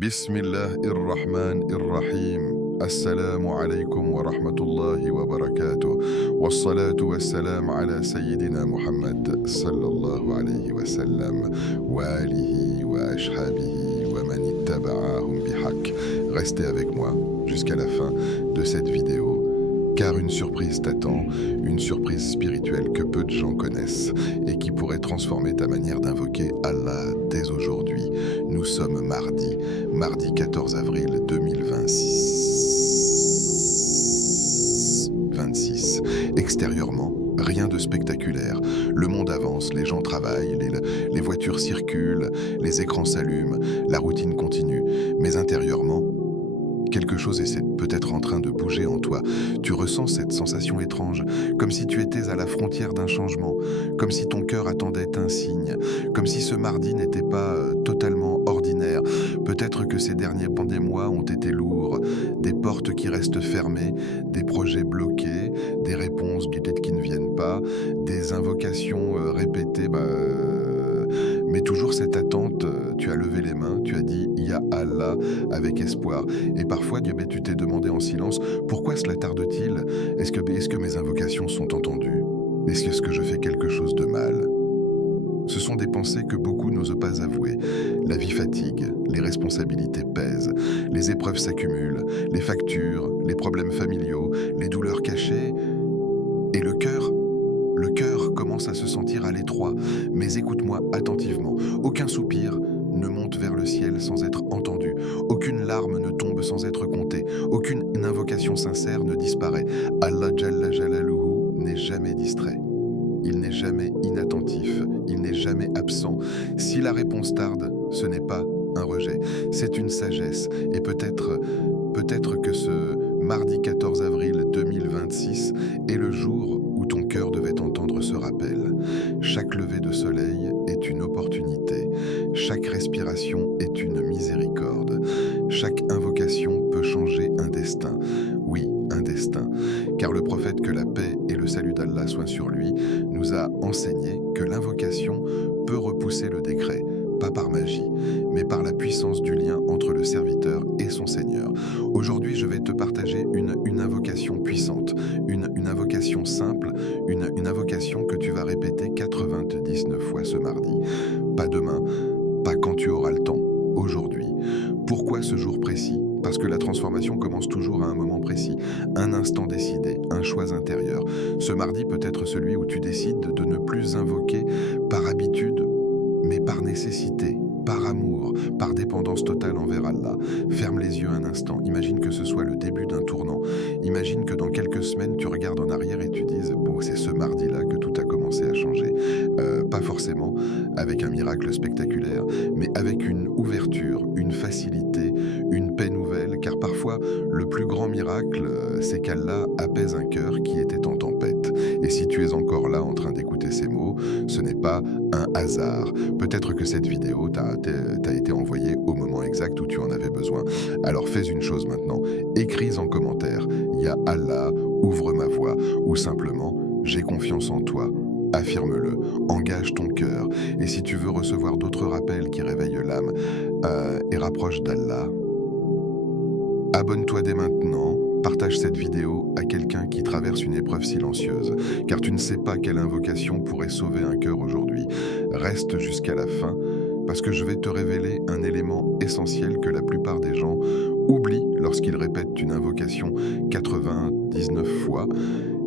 Bismillah ir-Rahman ir-Rahim. Assalamu alaikum wa rahmatullahi wa barakatuh. Wassalatu wassalam ala Sayyidina Muhammad sallallahu alayhi wa sallam wa alihi wa ashhabihi wa man ittaba'ahum bihaq. Restez avec moi jusqu'à la fin de cette vidéo. Car une surprise t'attend, une surprise spirituelle que peu de gens connaissent et qui pourrait transformer ta manière d'invoquer Allah dès aujourd'hui. Nous sommes mardi 14 avril 2026. Extérieurement, rien de spectaculaire. Le monde avance, les gens travaillent, les voitures circulent, les écrans s'allument, la routine continue. Mais intérieurement, quelque chose est peut-être en train de bouger en toi. Tu ressens cette sensation étrange, comme si tu étais à la frontière d'un changement, comme si ton cœur attendait un signe, comme si ce mardi n'était pas totalement ordinaire. Peut-être que ces derniers mois ont été lourds, des portes qui restent fermées, des projets bloqués, des réponses peut-être qui ne viennent pas, des invocations répétées, mais toujours cette attente, tu as levé les mains, tu as dit « Ya Allah » avec espoir. Et parfois, tu t'es demandé en silence « Pourquoi cela tarde-t-il ? Est-ce que mes invocations sont entendues ? Est-ce que je fais quelque chose de mal ?» Ce sont des pensées que beaucoup n'osent pas avouer. La vie fatigue, les responsabilités pèsent, les épreuves s'accumulent, les factures, les problèmes familiaux, les douleurs cachées. Et le cœur commence à se sentir à l'étroit, mais écoute-moi attentivement. Aucun soupir ne monte vers le ciel sans être entendu. Aucune larme ne tombe sans être comptée. Aucune invocation sincère ne disparaît. Allah Jalla Jalaluhu n'est jamais distrait. Il n'est jamais inattentif. Il n'est jamais absent. Si la réponse tarde, ce n'est pas un rejet. C'est une sagesse. Et peut-être que ce mardi 14 avril 2026 est le jour où ton cœur devait entendre ce rappel. Chaque lever de soleil est une opportunité. Chaque respiration est une miséricorde. Chaque invocation peut changer un destin. Oui, un destin. Car le prophète, que la paix et le salut d'Allah soient sur lui, nous a enseigné que l'invocation peut repousser le décret. Pas par magie, mais par la puissance du lien entre le serviteur et son Seigneur. Aujourd'hui, je vais te partager une invocation puissante, une invocation simple, une invocation que tu vas répéter 99 fois ce mardi. Pas demain, pas quand tu auras le temps, aujourd'hui. Pourquoi ce jour précis ? Parce que la transformation commence toujours à un moment précis, un instant décidé, un choix intérieur. Ce mardi peut être celui où tu décides de ne plus invoquer par habitude, mais par nécessité, par amour, par dépendance totale envers Allah. Ferme les yeux un instant, imagine que ce soit le début d'un tournant. Imagine que dans quelques semaines, tu regardes en arrière et tu dises « Bon, c'est ce mardi-là que tout a commencé à changer. » Pas forcément avec un miracle spectaculaire, mais avec une ouverture, une facilité, une paix nouvelle, car parfois, le plus grand miracle, c'est qu'Allah apaise un cœur qui était en tempête. Et si tu es encore là en train d'écouter ces mots, ce n'est pas un hasard. Peut-être que cette vidéo t'a été envoyée au moment exact où tu en avais besoin. Alors fais une chose maintenant, écris en commentaire « Ya Allah, ouvre ma voix » ou simplement « J'ai confiance en toi ». Affirme-le, engage ton cœur. Et si tu veux recevoir d'autres rappels qui réveillent l'âme et rapprochent d'Allah, abonne-toi dès maintenant. Partage cette vidéo à quelqu'un qui traverse une épreuve silencieuse, car tu ne sais pas quelle invocation pourrait sauver un cœur aujourd'hui. Reste jusqu'à la fin, parce que je vais te révéler un élément essentiel que la plupart des gens oublient lorsqu'ils répètent une invocation 99 fois,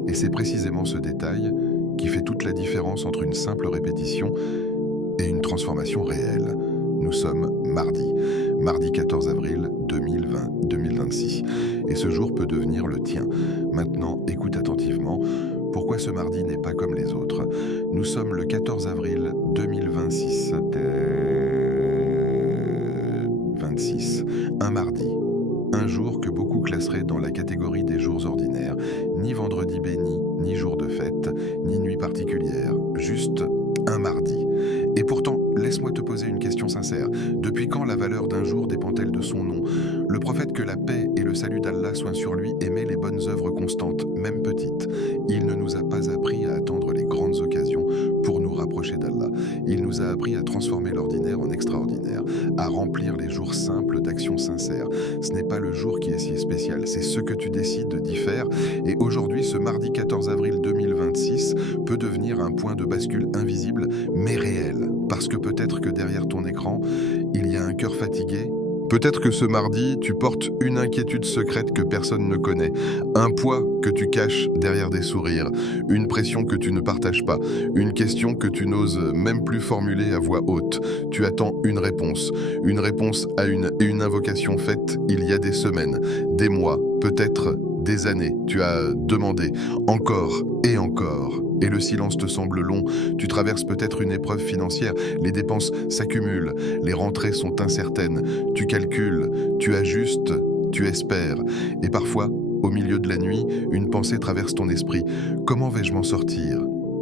et c'est précisément ce détail qui fait toute la différence entre une simple répétition et une transformation réelle. Nous sommes mardi 14 avril 2026, et ce jour peut devenir le tien. Maintenant, écoute attentivement, pourquoi ce mardi n'est pas comme les autres. Nous sommes le 14 avril 2026, un mardi, un jour que beaucoup classeraient dans la catégorie des jours ordinaires, ni vendredi béni, ni jour de fête, ni nuit particulière, juste un mardi. Et pourtant, laisse-moi te poser une question sincère. Depuis quand la valeur d'un jour dépend-elle de son nom ? Le prophète, que la paix et le salut d'Allah soient sur lui, aimait les bonnes œuvres constantes, même petites. Il ne nous a pas appris à attendre les grandes occasions pour nous rapprocher d'Allah. Il nous a appris à transformer l'ordinaire en extraordinaire, à remplir les jours simples d'actions action sincère. Ce n'est pas le jour qui est si spécial, c'est ce que tu décides d'y faire. Et aujourd'hui, ce mardi 14 avril 2026 peut devenir un point de bascule invisible, mais réel. Parce que peut-être que derrière ton écran, il y a un cœur fatigué. Peut-être que ce mardi, tu portes une inquiétude secrète que personne ne connaît, un poids que tu caches derrière des sourires, une pression que tu ne partages pas, une question que tu n'oses même plus formuler à voix haute. Tu attends une réponse à une invocation faite il y a des semaines, des mois, peut-être des années. Tu as demandé encore et encore. Et le silence te semble long, tu traverses peut-être une épreuve financière, les dépenses s'accumulent, les rentrées sont incertaines, tu calcules, tu ajustes, tu espères. Et parfois, au milieu de la nuit, une pensée traverse ton esprit. Comment vais-je m'en sortir ?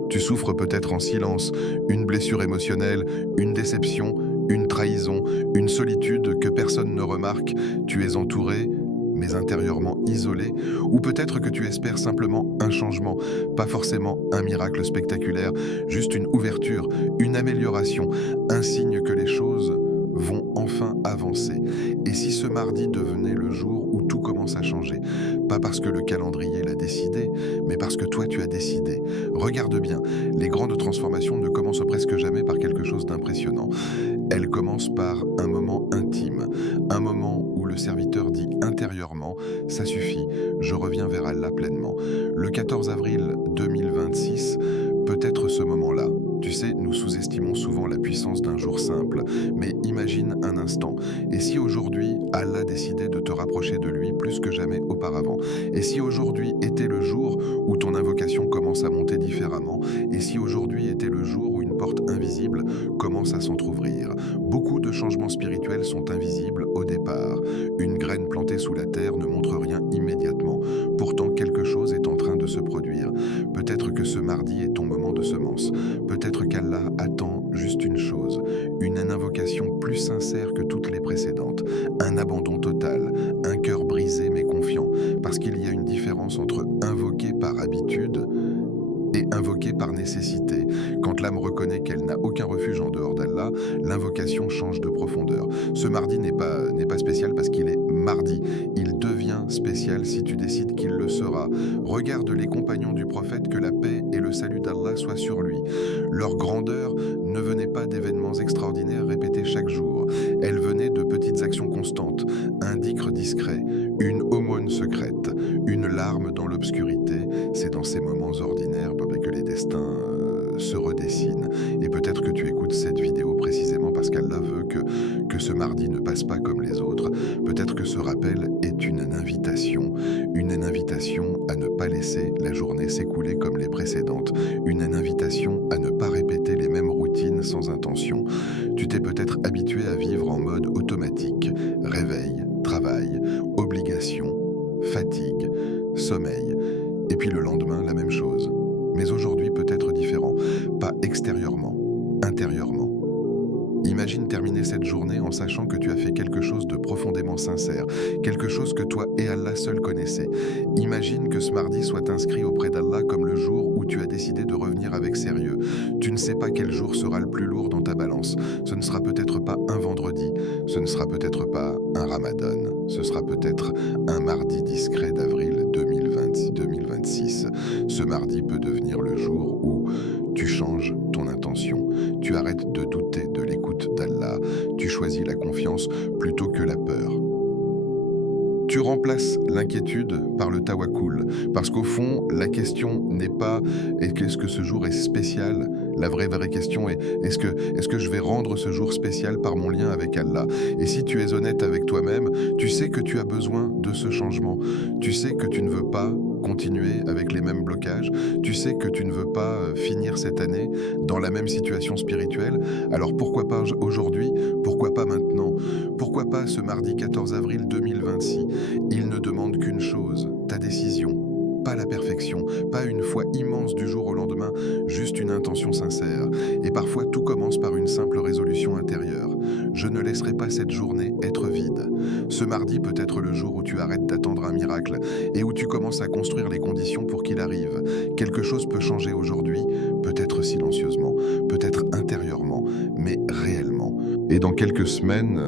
Tu souffres peut-être en silence, une blessure émotionnelle, une déception, une trahison, une solitude que personne ne remarque. Tu es entouré, mais intérieurement isolé, ou peut-être que tu espères simplement un changement, pas forcément un miracle spectaculaire, juste une ouverture, une amélioration, un signe que les choses vont enfin avancer. Et si ce mardi devenait le jour où tout commence à changer, pas parce que le calendrier l'a décidé, mais parce que toi tu as décidé. Regarde bien, les grandes transformations ne commencent presque jamais par quelque chose d'impressionnant. Elles commencent par un moment intime, un moment où le serviteur dit intérieurement « ça suffit, je reviens vers Allah pleinement ». Le 14 avril 2026 peut être ce moment-là. Tu sais, nous sous-estimons souvent la puissance d'un jour simple, mais imagine un instant. Et si aujourd'hui, Allah décidait de te rapprocher de lui plus que jamais auparavant? Et si aujourd'hui était le jour où ton invocation commence à monter différemment? Et si aujourd'hui était le jour où une porte invisible commence à s'entr'ouvrir? Beaucoup de changements spirituels sont invisibles au départ. Une graine plantée sous la terre ne montre rien immédiatement. Pourtant, quelque chose est en train de se produire. Peut-être que ce mardi est ton moment de semence. Peut-être qu'Allah attend juste une chose, une invocation plus sincère que toutes les précédentes, un abandon total, un cœur brisé mais confiant, parce qu'il y a une différence entre invoquer par habitude et invoquer par nécessité. Quand l'âme reconnaît qu'elle n'a aucun refuge en dehors d'Allah, l'invocation change de profondeur. Ce mardi n'est pas spécial parce qu'il est mardi. Il devient spécial si tu décides qu'il le sera. Regarde les compagnons du prophète, que la paix et le salut d'Allah soient sur lui. Leur grandeur ne venait pas d'événements extraordinaires répétés chaque jour. Elle venait de petites actions constantes, un dhikr discret, une aumône secrète, une larme dans l'obscurité. C'est dans ces moments ordinaires que les destins se redessinent. Et peut-être que tu écoutes cette vidéo précisément parce qu'Allah veut que ce mardi ne passe pas comme les autres. Peut-être que ce rappel est une invitation à ne pas laisser la journée s'écouler comme les précédentes, une invitation à ne pas répéter les mêmes routines sans intention. Tu t'es peut-être habitué à vivre en mode automatique, réveil, travail, obligation, fatigue, sommeil, et puis le lendemain, la même chose. Mais aujourd'hui peut être différent, pas extérieurement, intérieurement. Imagine terminer cette journée en sachant que tu as fait quelque chose de profondément sincère, quelque chose que toi et Allah seul connaissez. Imagine que ce mardi soit inscrit auprès d'Allah comme le jour où tu as décidé de revenir avec sérieux. Tu ne sais pas quel jour sera le plus lourd dans ta balance. Ce ne sera peut-être pas un vendredi, ce ne sera peut-être pas un ramadan, ce sera peut-être un mardi discret d'avril 2026. Ce mardi peut devenir le jour où tu changes ton intention, tu arrêtes de douter de l'écoute d'Allah, tu choisis la confiance plutôt que la peur. Tu remplaces l'inquiétude par le tawakkul, parce qu'au fond, la question n'est pas « est-ce que ce jour est spécial ?» La vraie question est « est-ce que je vais rendre ce jour spécial par mon lien avec Allah ?» Et si tu es honnête avec toi-même, tu sais que tu as besoin de ce changement. Tu sais que tu ne veux pas continuer avec les mêmes blocages. Tu sais que tu ne veux pas finir cette année dans la même situation spirituelle. Alors pourquoi pas aujourd'hui? Pourquoi pas maintenant? Pourquoi pas ce mardi 14 avril 2026? Il ne demande qu'une chose, ta décision. Pas la perfection, pas une foi immense du jour au lendemain, juste une intention sincère. Et parfois, tout commence par une simple résolution intérieure. Je ne laisserai pas cette journée être vide. Ce mardi peut être le jour où tu arrêtes d'attendre un miracle et où tu commences à construire les conditions pour qu'il arrive. Quelque chose peut changer aujourd'hui, peut-être silencieusement, peut-être intérieurement, mais réellement. Et dans quelques semaines,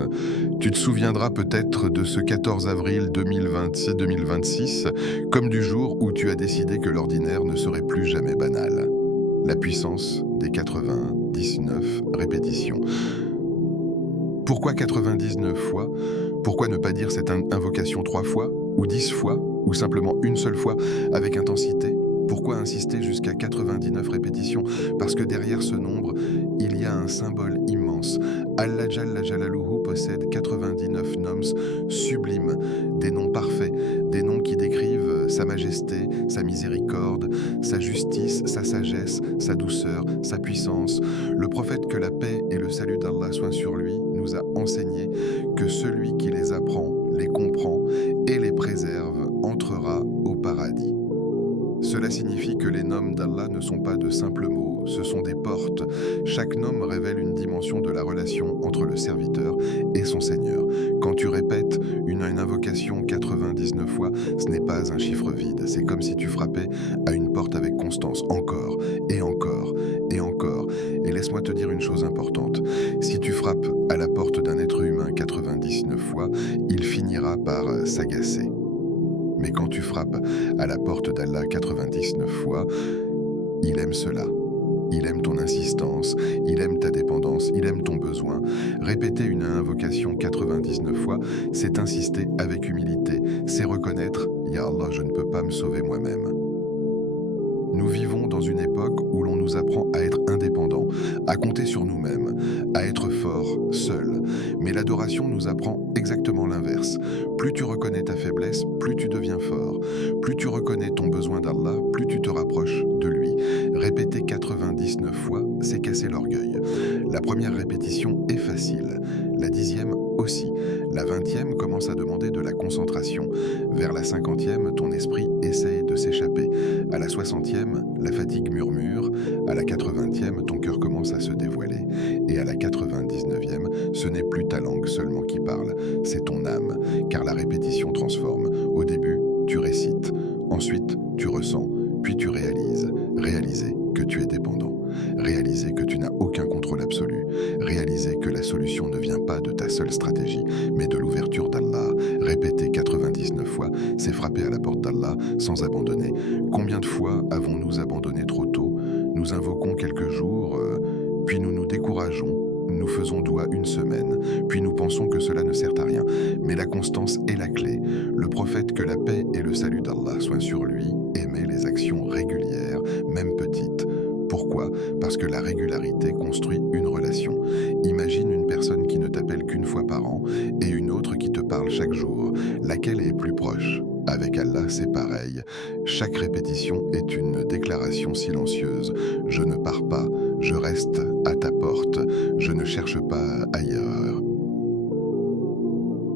Tu te souviendras peut-être de ce 14 avril 2026 comme du jour où tu as décidé que l'ordinaire ne serait plus jamais banal. La puissance des 99 répétitions. Pourquoi 99 fois? Pourquoi ne pas dire cette invocation 3 fois, ou 10 fois, ou simplement une seule fois, avec intensité? Pourquoi insister jusqu'à 99 répétitions? Parce que derrière ce nombre, il y a un symbole immense. Allah Jalla Jalaluhu possède 99 noms sublimes, des noms parfaits, des noms qui décrivent sa majesté, sa miséricorde, sa justice, sa sagesse, sa douceur, sa puissance. Le prophète, que la paix et le salut d'Allah soient sur lui, nous a enseigné que celui qui les apprend, les comprend et les préserve entrera au paradis. Cela signifie que les noms d'Allah ne sont pas de simples mots, ce sont des portes. Chaque nom révèle une dimension de la relation entre le serviteur et son Seigneur. Quand tu répètes une invocation 99 fois, ce n'est pas un chiffre vide. C'est comme si tu frappais à une porte avec constance, encore et encore et encore. Et laisse-moi te dire une chose importante. Si tu frappes à la porte d'un être humain 99 fois, il finira par s'agacer. Mais quand tu frappes à la porte d'Allah 99 fois, il aime cela. Il aime ton insistance, il aime ta dépendance, il aime ton besoin. Répéter une invocation 99 fois, c'est insister avec humilité, c'est reconnaître « Ya Allah, je ne peux pas me sauver moi-même ». Nous vivons dans une époque où l'on nous apprend à être indépendants, à compter sur nous-mêmes, à être forts, seuls. Mais l'adoration nous apprend exactement l'inverse. Plus tu reconnais ta faiblesse, plus tu deviens fort. Plus tu reconnais ton besoin d'Allah, plus tu te rapproches de lui. Répéter 99 fois, c'est casser l'orgueil. La première répétition est facile, la 10e aussi. La 20e commence à demander de la concentration. Vers la 50e, ton esprit essaye de s'échapper. À la 60e, la fatigue murmure. À la 80e, ton cœur commence à se dévoiler. Et à la 99e, ce n'est plus ta langue seulement qui parle, c'est ton âme, car la répétition transforme. Au début, tu récites. Ensuite, tu ressens. Puis tu réalises. Réaliser que tu es dépendant. Réaliser que tu n'as aucun contrôle absolu. Réaliser que la solution ne vient pas de ta seule stratégie, mais de l'ouverture d'Allah. Répéter 99 fois, c'est frapper à la porte d'Allah sans abandonner. Combien de fois avons-nous abandonné trop tôt? Nous invoquons quelques jours, puis nous nous décourageons. Nous faisons doigt une semaine, puis nous pensons que cela ne sert à rien. Mais la constance est la clé. Le prophète, que la paix et le salut d'Allah soient sur lui, aimait les actions régulières, même petites. Pourquoi? Parce que la régularité construit une relation. Imagine une personne qui ne t'appelle qu'une fois par an et une autre qui te parle chaque jour. Laquelle est plus proche? Avec Allah, c'est pareil. Chaque répétition est une déclaration silencieuse. Je ne pars pas, je reste à ta porte, je ne cherche pas ailleurs.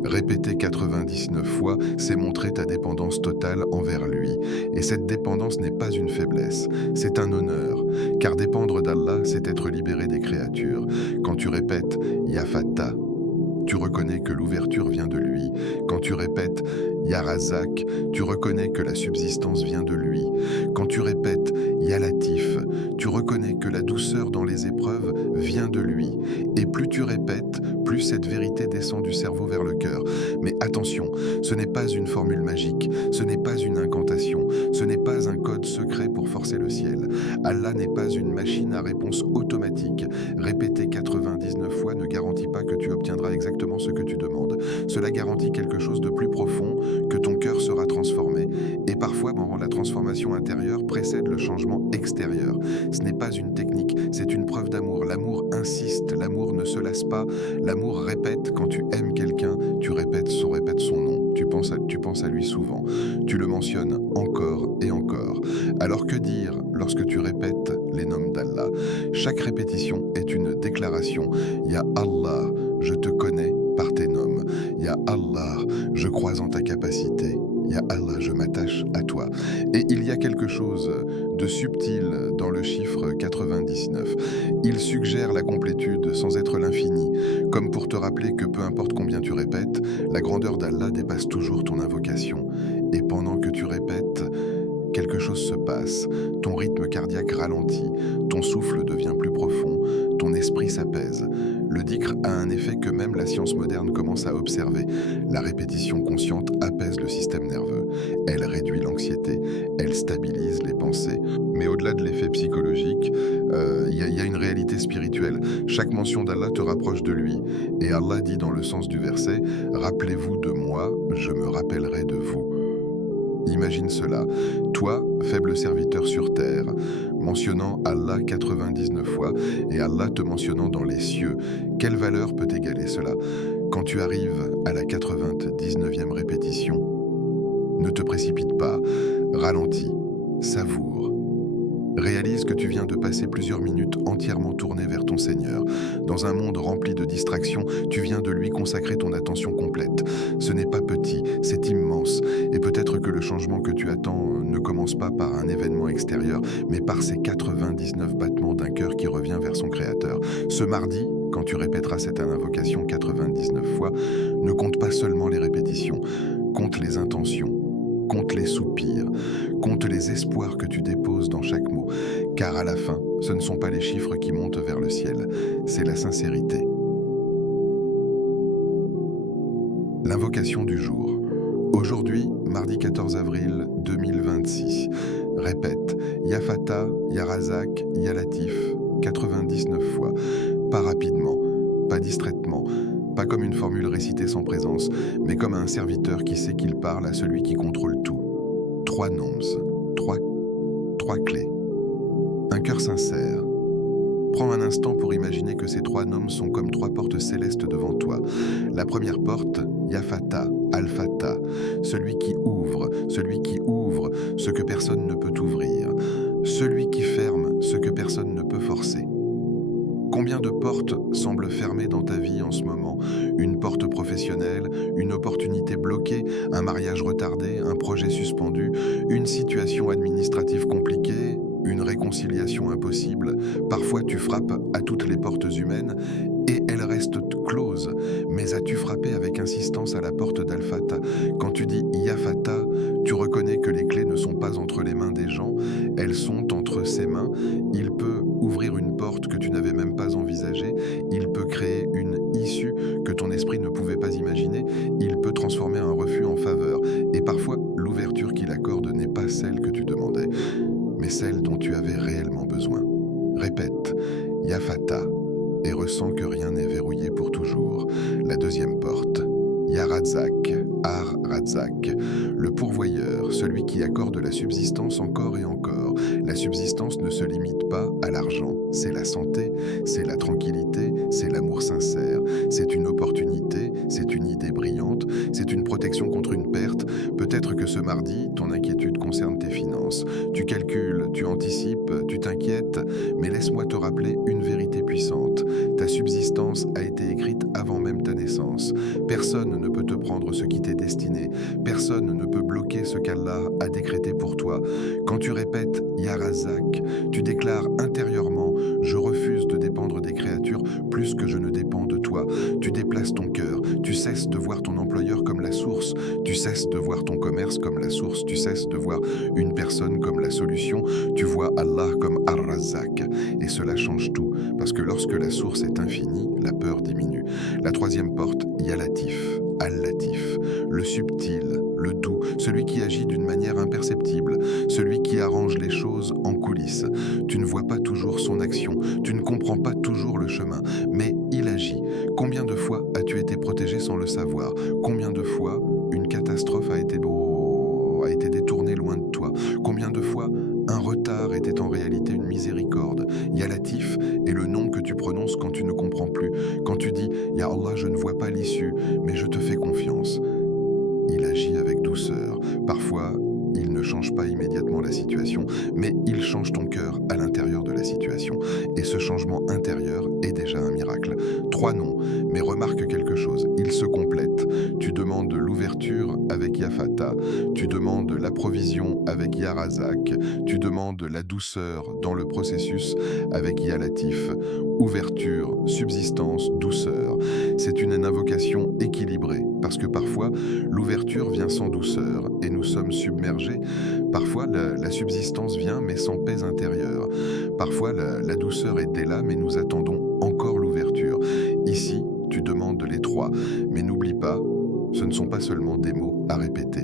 Répéter 99 fois, c'est montrer ta dépendance totale envers lui. Et cette dépendance n'est pas une faiblesse, c'est un honneur. Car dépendre d'Allah, c'est être libéré des créatures. Quand tu répètes « Ya Fattah », tu reconnais que l'ouverture vient de lui. Quand tu répètes « Ya Razak », tu reconnais que la subsistance vient de lui. Quand tu répètes « Ya Latif », tu reconnais que la douceur dans les épreuves vient de lui. Et plus tu répètes, plus cette vérité descend du cerveau vers le cœur. Mais attention, ce n'est pas une formule magique, ce n'est pas une incantation, ce n'est pas un code secret pour forcer le ciel. Allah n'est pas une machine à réponse automatique. Répéter 99 fois ne garantit pas que tu obtiendras exactement ce que tu demandes. Cela garantit quelque chose de plus profond, que ton cœur sera transformé. Et parfois, la transformation intérieure précède le changement extérieur. Ce n'est pas une technique, c'est une preuve d'amour. L'amour insiste, l'amour ne se lasse pas, l'amour répète. Quand tu aimes quelqu'un, tu répètes son nom. Tu penses à lui souvent. Tu le mentionnes encore et encore. Alors que dire lorsque tu répètes les noms d'Allah? Chaque répétition est une déclaration. Ya Allah, je te connais par tes noms. Ya Allah, je crois en ta capacité. Ya Allah, je m'attache à toi. Et il y a quelque chose de subtil dans le chiffre 99. Il suggère la complétude sans être l'infini, comme pour te rappeler que peu importe combien tu répètes, la grandeur d'Allah dépasse toujours ton invocation. Et pendant que tu répètes, quelque chose se passe, ton rythme cardiaque ralentit, ton souffle devient plus profond, ton esprit s'apaise. Le dhikr a un effet que même la science moderne commence à observer. La répétition consciente apaise le système nerveux. Elle réduit l'anxiété, elle stabilise les pensées. Mais au-delà de l'effet psychologique, il y a une réalité spirituelle. Chaque mention d'Allah te rapproche de lui. Et Allah dit dans le sens du verset, « Rappelez-vous de moi, je me rappellerai de vous ». Imagine cela, toi, faible serviteur sur terre, mentionnant Allah 99 fois et Allah te mentionnant dans les cieux. Quelle valeur peut égaler cela? Quand tu arrives à la 99e répétition, ne te précipite pas, ralentis, savoure. Réalise que tu viens de passer plusieurs minutes entièrement tournées vers ton Seigneur. Dans un monde rempli de distractions, tu viens de lui consacrer ton attention complète. Ce n'est pas petit, c'est immense. Et peut-être que le changement que tu attends ne commence pas par un événement extérieur, mais par ces 99 battements d'un cœur qui revient vers son Créateur. Ce mardi, quand tu répéteras cette invocation 99 fois, ne compte pas seulement les répétitions, compte les intentions. Compte les soupirs, compte les espoirs que tu déposes dans chaque mot, car à la fin, ce ne sont pas les chiffres qui montent vers le ciel, c'est la sincérité. L'invocation du jour. Aujourd'hui, mardi 14 avril 2026, répète Ya Fatah, Ya Razak, Ya Latif, 99 fois, pas rapidement, pas distraitement, pas comme une formule récitée sans présence, mais comme un serviteur qui sait qu'il parle à celui qui contrôle tout. 3 noms, trois clés. Un cœur sincère. Prends un instant pour imaginer que ces 3 noms sont comme 3 portes célestes devant toi. La première porte, Ya Fatah, Al-Fatah, celui qui ouvre ce que personne ne peut ouvrir, celui qui ferme ce que personne ne peut forcer. Combien de portes semblent fermées dans ta vie en ce moment? Une porte professionnelle, une opportunité bloquée, un mariage retardé, un projet suspendu, une situation administrative compliquée, une réconciliation impossible. Parfois tu frappes à toutes les portes humaines et elles restent closes. Mais as-tu frappé avec insistance à la porte d'Al-Fatah? Quand tu dis Ya Fatah, tu reconnais que les clés ne sont pas entre les mains des gens, elles sont entre ses mains. Il peut ouvrir une porte que tu n'avais même pas envisagée, il peut créer une issue que ton esprit ne pouvait pas imaginer, il peut transformer un refus en faveur. Et parfois, l'ouverture qu'il accorde n'est pas celle que tu demandais, mais celle dont tu avais réellement besoin. Répète, Ya Fatah, et ressens que rien n'est verrouillé pour toujours. La deuxième porte, Ya Razak, Ar-Razak, le pourvoyeur, celui qui accorde la subsistance encore et encore. La subsistance ne se limite pas à l'argent, c'est la santé, c'est la tranquillité, c'est l'amour sincère, c'est une opportunité, c'est une idée brillante, c'est une protection contre une perte. Peut-être que ce mardi, ton inquiétude concerne tes finances. Tu calcules, tu anticipes, tu t'inquiètes, mais laisse-moi te rappeler une vérité puissante. Ta subsistance a été écrite avant même ta naissance. Personne ne peut te prendre ce qui t'est destiné. Personne ne peut bloquer ce qu'Allah a décrété pour toi. Quand tu répètes Ya Razak, tu déclares intérieurement « Je refuse de dépendre des créatures plus que je ne dépends de toi ». Tu déplaces ton cœur, tu cesses de voir ton employeur comme la source, tu cesses de voir ton commerce comme la source, tu cesses de voir une personne comme la solution, tu vois Allah comme Ar-Razak. Et cela change tout, parce que lorsque la source est infinie, la peur diminue. La troisième porte, Ya Latif, Al-Latif, le subtil, le doux, celui qui agit d'une manière imperceptible, celui qui arrange les choses en coulisses. Tu ne vois pas toujours son action, tu ne comprends pas toujours le chemin, mais il agit. Combien de fois as-tu été protégé sans le savoir? Combien de fois une catastrophe a été détournée loin de toi? Combien de fois un retard était en réalité une miséricorde? Ya Latif est le nom que tu prononces quand tu ne comprends plus, quand tu dis « Ya Allah, je ne vois pas l'issue, mais je te fais confiance ». Il agit avec douceur. Parfois, il ne change pas immédiatement la situation, mais il change ton cœur à l'intérieur de la situation. Et ce changement intérieur est déjà un miracle. 3 noms, mais remarque quelque chose, ils se complètent. Tu demandes l'ouverture avec Ya Fatah, tu demandes la provision avec Ya Razak, tu demandes la douceur dans le processus avec Ya Latif. Ouverture, subsistance, douceur. C'est une invocation équilibrée, parce que parfois, l'ouverture vient sans douceur et nous sommes submergés. Parfois, la subsistance vient mais sans paix intérieure. Parfois, la douceur est dès là mais nous attendons encore l'ouverture. ce ne sont pas seulement des mots à répéter.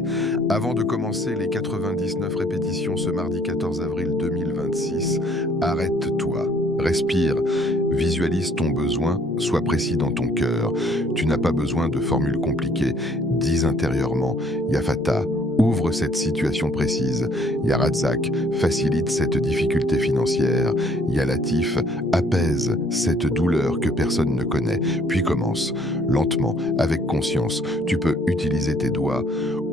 Avant de commencer les 99 répétitions ce mardi 14 avril 2026, arrête-toi. Respire, visualise ton besoin, sois précis dans ton cœur. Tu n'as pas besoin de formules compliquées. Dis intérieurement, Yafata, ouvre cette situation précise. Ya Razak, facilite cette difficulté financière. Ya Latif, apaise cette douleur que personne ne connaît. Puis commence, lentement, avec conscience. Tu peux utiliser tes doigts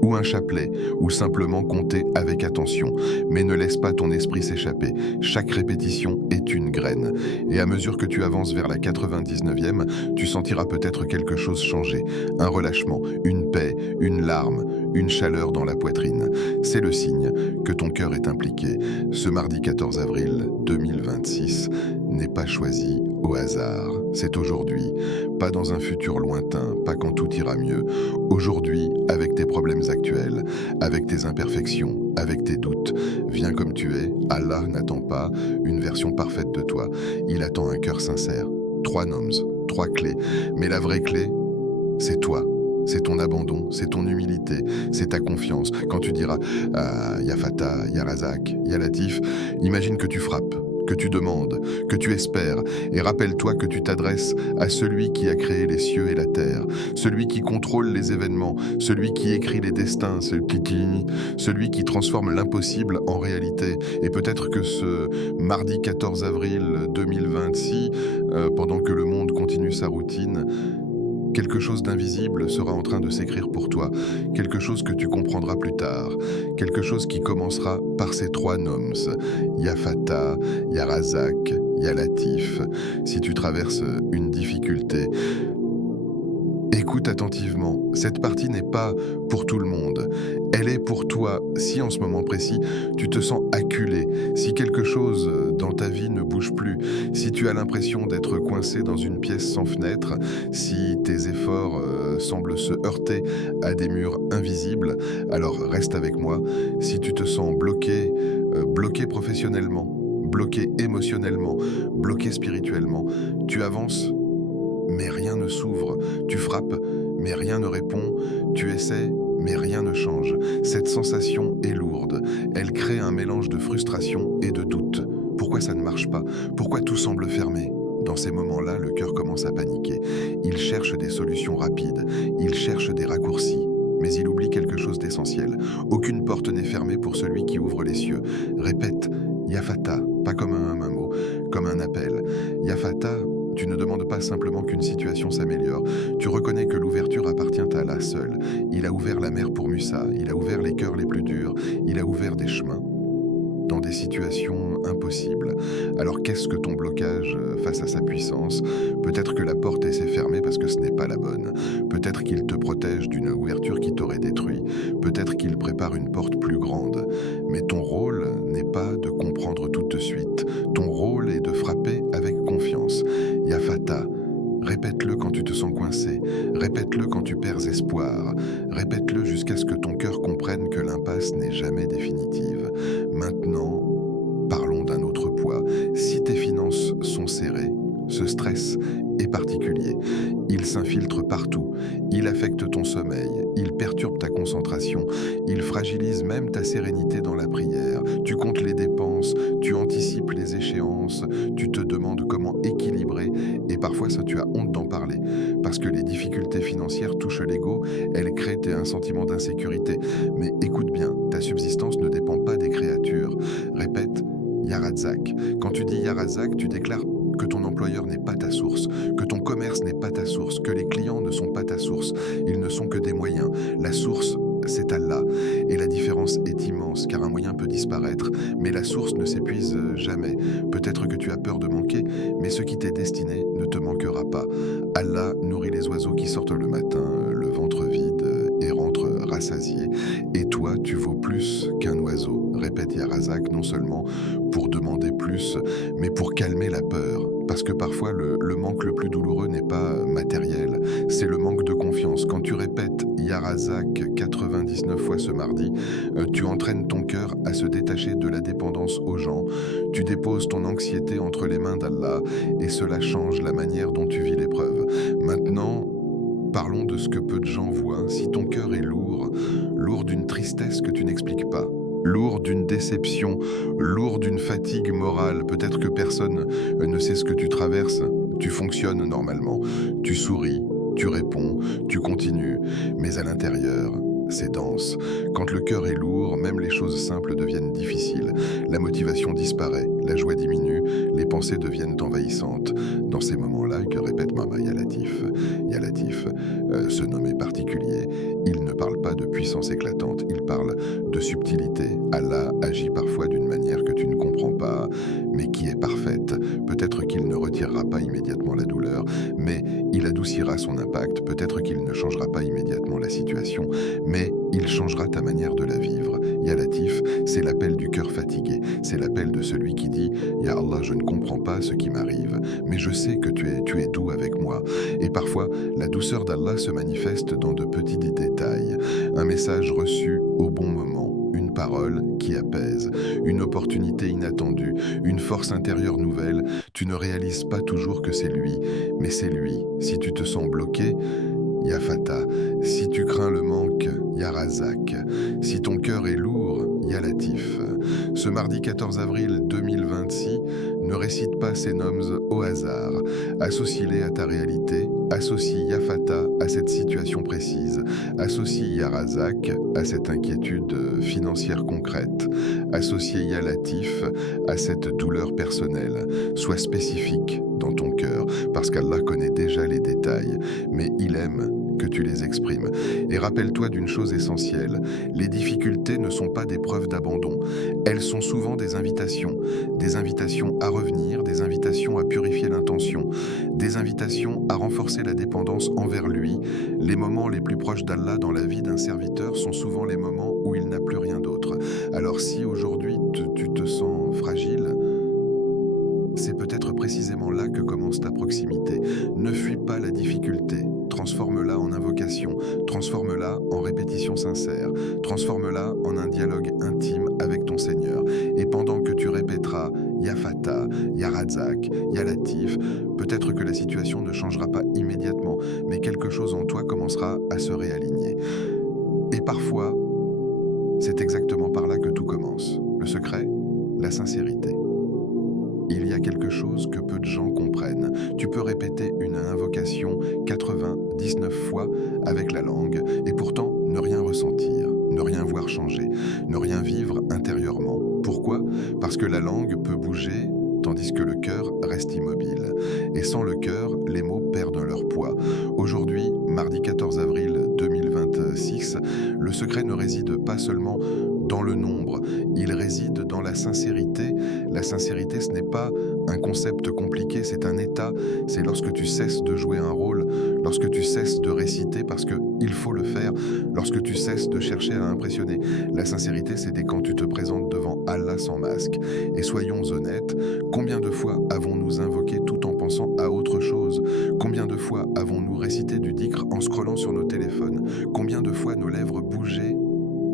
ou un chapelet, ou simplement compter avec attention. Mais ne laisse pas ton esprit s'échapper. Chaque répétition est une graine. Et à mesure que tu avances vers la 99e, tu sentiras peut-être quelque chose changer. Un relâchement, une paix, une larme, une chaleur dans la poitrine. C'est le signe que ton cœur est impliqué. Ce mardi 14 avril 2026 n'est pas choisi au hasard. C'est aujourd'hui, pas dans un futur lointain, pas quand tout ira mieux. Aujourd'hui, avec tes problèmes actuels, avec tes imperfections, avec tes doutes, viens comme tu es. Allah n'attend pas une version parfaite de toi. Il attend un cœur sincère. 3 noms, 3 clés. Mais la vraie clé, c'est toi. C'est ton abandon, c'est ton humilité, c'est ta confiance. Quand tu diras Ya Fata, Ya Razak, Ya Latif, imagine que tu frappes, que tu demandes, que tu espères, et rappelle-toi que tu t'adresses à celui qui a créé les cieux et la terre, celui qui contrôle les événements, celui qui écrit les destins, celui qui transforme l'impossible en réalité. Et peut-être que ce mardi 14 avril 2026, pendant que le monde continue sa routine, quelque chose d'invisible sera en train de s'écrire pour toi, quelque chose que tu comprendras plus tard, quelque chose qui commencera par ces 3 noms, Ya Fata, Ya Razak, Ya Latif. Si tu traverses une difficulté, écoute attentivement, cette partie n'est pas pour tout le monde, elle est pour toi. Si en ce moment précis, tu te sens acculé, si quelque chose dans ta vie ne bouge plus, si tu as l'impression d'être coincé dans une pièce sans fenêtre, si tes efforts semblent se heurter à des murs invisibles, alors reste avec moi. Si tu te sens bloqué, bloqué professionnellement, bloqué émotionnellement, bloqué spirituellement, tu avances, mais rien ne s'ouvre. Tu frappes, mais rien ne répond. Tu essaies, mais rien ne change. Cette sensation est lourde. Elle crée un mélange de frustration et de doute. Pourquoi ça ne marche pas? Pourquoi tout semble fermé? Dans ces moments-là, le cœur commence à paniquer. Il cherche des solutions rapides. Il cherche des raccourcis. Mais il oublie quelque chose d'essentiel. Aucune porte n'est fermée pour celui qui ouvre les cieux. Répète, Ya Fata, pas comme un mot, comme un appel. Ya Fata, tu ne demandes pas simplement qu'une situation s'améliore. Tu reconnais que l'ouverture appartient à Allah seul. Il a ouvert la mer pour Musa, il a ouvert les cœurs les plus durs, il a ouvert des chemins dans des situations impossibles. Alors qu'est-ce que ton blocage face à sa puissance? Peut-être que la porte s'est fermée parce que ce n'est pas la bonne. Peut-être qu'il te protège d'une ouverture qui t'aurait détruit. Peut-être qu'il prépare une porte plus grande. Mais ton rôle n'est pas de comprendre tout de suite. Ton rôle est de frapper avec confiance. Ya Fata, répète-le quand tu te sens coincé, répète-le quand tu perds espoir, répète-le jusqu'à ce que ton cœur comprenne que l'impasse n'est jamais définitive. Maintenant, parlons d'un autre poids. Si tes finances sont serrées, ce stress est particulier. Il s'infiltre partout. Il affecte ton sommeil. Il perturbe ta concentration. Il fragilise même ta sérénité dans la prière. Tu comptes les dépenses, tu anticipes les échéances, tu te demandes comment équilibrer et parfois ça tu as honte d'en parler parce que les difficultés financières touchent l'ego, elles créent un sentiment d'insécurité. Mais écoute bien, ta subsistance ne dépend pas des créatures. Répète, Ya Razak. Quand tu dis Ya Razak, tu déclares que ton employeur n'est pas ta source, que ton commerce n'est pas ta source, que les clients ne sont pas ta source. Ils ne sont que des moyens. La source, c'est Allah. Et la différence est immense, car un moyen peut disparaître, mais la source ne s'épuise jamais. Peut-être que tu as peur de manquer, mais ce qui t'est destiné ne te manquera pas. Allah nourrit les oiseaux qui sortent le matin, le ventre vide, et rentrent rassasiés. Et toi, tu vaux plus qu'un oiseau. Répète Ya Razak, non seulement pour demander plus, mais pour calmer la peur. Parce que parfois, le manque le plus douloureux n'est pas matériel, c'est le manque de confiance. Quand tu répètes Ya Razak 99 fois ce mardi, tu entraînes ton cœur à se détacher de la dépendance aux gens. Tu déposes ton anxiété entre les mains d'Allah et cela change la manière dont tu vis l'épreuve. Maintenant, Parlons de ce que peu de gens voient. Si ton cœur est lourd, lourd d'une tristesse que tu n'expliques pas, lourd d'une déception, lourd d'une fatigue morale, peut-être que personne ne sait ce que tu traverses, tu fonctionnes normalement, tu souris, tu réponds, tu continues, mais à l'intérieur, c'est dense. Quand le cœur est lourd, même les choses simples deviennent difficiles. La motivation disparaît, la joie diminue, les pensées deviennent envahissantes. Dans ces moments-là, que répète Mama Ya Latif, ce nommé particulier, il ne parle pas de puissance éclatante, il parle de subtilité. Allah agit parfois d'une manière que tu ne comprends pas, mais qui est parfaite. Peut-être qu'il ne retirera pas immédiatement la douleur, mais il adoucira son impact. Peut-être qu'il ne changera pas immédiatement la situation, mais il changera ta manière de la vivre. Ya Latif, c'est l'appel du cœur fatigué, c'est l'appel de celui qui dit « Ya Allah, je ne comprends pas ce qui m'arrive, mais je sais que tu es doux avec moi. » Et parfois, la douceur d'Allah se manifeste dans de petits détails. Un message reçu au bon moment, une parole qui apaise, une opportunité inattendue, une force intérieure nouvelle. Tu ne réalises pas toujours que c'est lui, mais c'est lui. Si tu te sens bloqué, Ya Fatah. Si tu crains le manque, Ya Razak. Si ton cœur est lourd, Ya Latif. Ce mardi 14 avril 2026, ne récite pas ces noms au hasard. Associe-les à ta réalité. Associe Ya Fatah à cette situation précise. Associe Ya Razak à cette inquiétude financière concrète. Associe Ya Latif à cette douleur personnelle. Sois spécifique dans ton cœur, parce qu'Allah connaît déjà les détails, mais il aime que tu les exprimes. Et rappelle-toi d'une chose essentielle, les difficultés ne sont pas des preuves d'abandon, elles sont souvent des invitations à revenir, des invitations à purifier l'intention, des invitations à renforcer la dépendance envers lui. Les moments les plus proches d'Allah dans la vie d'un serviteur sont souvent les moments où il n'a plus rien d'autre. Alors si aujourd'hui tu te sens fragile, c'est peut-être précisément là que commence ta proximité. Ne fuis pas la difficulté, transforme-la en invocation, transforme-la en répétition sincère, transforme-la en un dialogue intime avec ton Seigneur. Et pendant que tu répéteras Ya Fatah, Ya Razak, Ya Latif, peut-être que la situation ne changera pas immédiatement, mais quelque chose en toi commencera à se réaligner. Et parfois, c'est exactement par là que tout commence. Le secret, la sincérité. Il y a quelque chose que peu de gens comprennent. Tu peux répéter une invocation 99 fois avec la langue et pourtant ne rien ressentir, ne rien voir changer, ne rien vivre intérieurement. Pourquoi? Parce que la langue peut bouger tandis que le cœur reste immobile. Et sans le cœur, les mots perdent leur poids. Aujourd'hui, mardi 14 avril 2026, le secret ne réside pas seulement dans le nombre, il réside dans la sincérité. La sincérité, ce n'est pas un concept compliqué, c'est un état. C'est lorsque tu cesses de jouer un rôle, lorsque tu cesses de réciter parce qu'il faut le faire, lorsque tu cesses de chercher à impressionner. La sincérité, c'est dès quand tu te présentes devant Allah sans masque. Et soyons honnêtes, combien de fois avons-nous invoqué tout en pensant à autre chose? Combien de fois avons-nous récité du dhikr en scrollant sur nos téléphones? Combien de fois nos lèvres bougeaient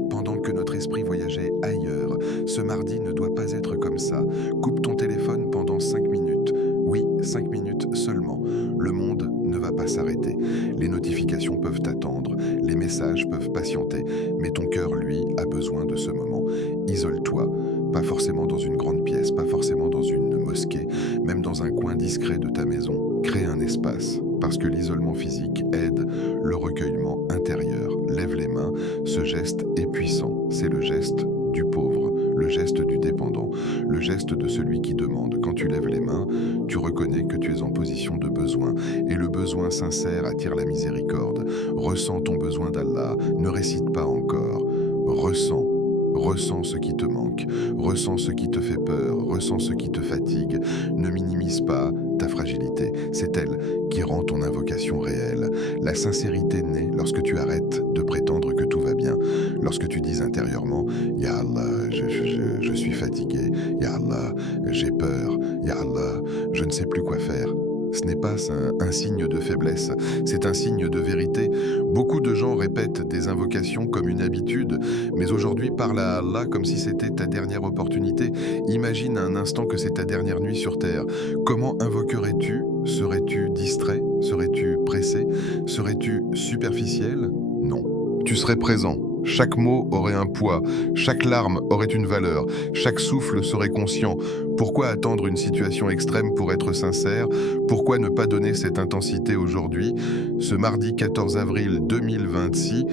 pendant que notre esprit voyageait ailleurs? Ce mardi ne doit pas être comme ça. Coupe ton téléphone pendant 5 minutes. Oui, 5 minutes seulement. Le monde ne va pas s'arrêter. Les notifications peuvent attendre, les messages peuvent patienter, mais ton cœur, lui, a besoin de ce moment. Isole-toi, pas forcément dans une grande pièce, pas forcément dans une mosquée, même dans un coin discret de ta maison. Crée un espace, parce que l'isolement physique aide le recueillement intérieur. Lève les mains, ce geste est puissant, c'est le geste du pauvre, le geste du dépendant, le geste de celui qui demande. Quand tu lèves les mains, tu reconnais que tu es en position de besoin, et le besoin sincère attire la miséricorde. Ressens ton besoin d'Allah, ne récite pas encore, ressens. Ressens ce qui te manque, ressens ce qui te fait peur, ressens ce qui te fatigue. Ne minimise pas ta fragilité, c'est elle qui rend ton invocation réelle. La sincérité naît lorsque tu arrêtes de prétendre que tout va bien, lorsque tu dis intérieurement « Ya Allah, je suis fatigué, Ya Allah, j'ai peur, Ya Allah, je ne sais plus quoi faire ». Ce n'est pas un signe de faiblesse, c'est un signe de vérité. Beaucoup de gens répètent des invocations comme une habitude, mais aujourd'hui parle à Allah comme si c'était ta dernière opportunité. Imagine un instant que c'est ta dernière nuit sur terre. Comment invoquerais-tu? Serais-tu distrait? Serais-tu prêt pressé? Serais-tu superficiel? Non. Tu serais présent. Chaque mot aurait un poids, chaque larme aurait une valeur, chaque souffle serait conscient. Pourquoi attendre une situation extrême pour être sincère? Pourquoi ne pas donner cette intensité aujourd'hui? Ce mardi 14 avril 2026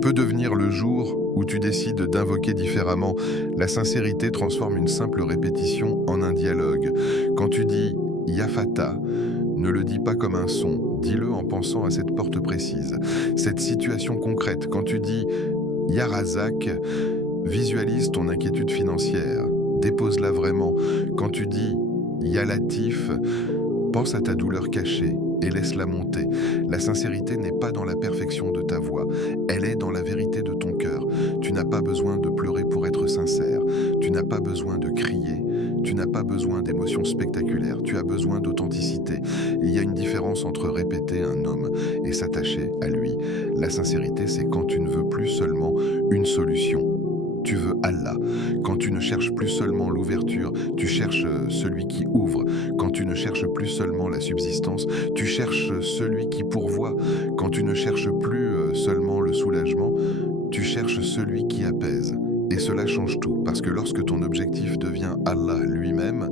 peut devenir le jour où tu décides d'invoquer différemment. La sincérité transforme une simple répétition en un dialogue. Quand tu dis « Yafata », ne le dis pas comme un son, dis-le en pensant à cette porte précise. Cette situation concrète, quand tu dis « Yarazak », visualise ton inquiétude financière, dépose-la vraiment. Quand tu dis « Yalatif », pense à ta douleur cachée et laisse-la monter. La sincérité n'est pas dans la perfection de ta voix, elle est dans la vérité de ton cœur. Tu n'as pas besoin de pleurer pour être sincère, tu n'as pas besoin de crier, tu n'as pas besoin d'émotions spectaculaires, tu as besoin d'authenticité. Il y a une différence entre répéter un homme et s'attacher à lui. La sincérité, c'est quand tu ne veux plus seulement une solution. Tu veux Allah. Quand tu ne cherches plus seulement l'ouverture, tu cherches celui qui ouvre. Quand tu ne cherches plus seulement la subsistance, tu cherches celui qui pourvoit. Quand tu ne cherches plus seulement le soulagement, tu cherches celui qui apaise. Et cela change tout, parce que lorsque ton objectif devient Allah lui-même,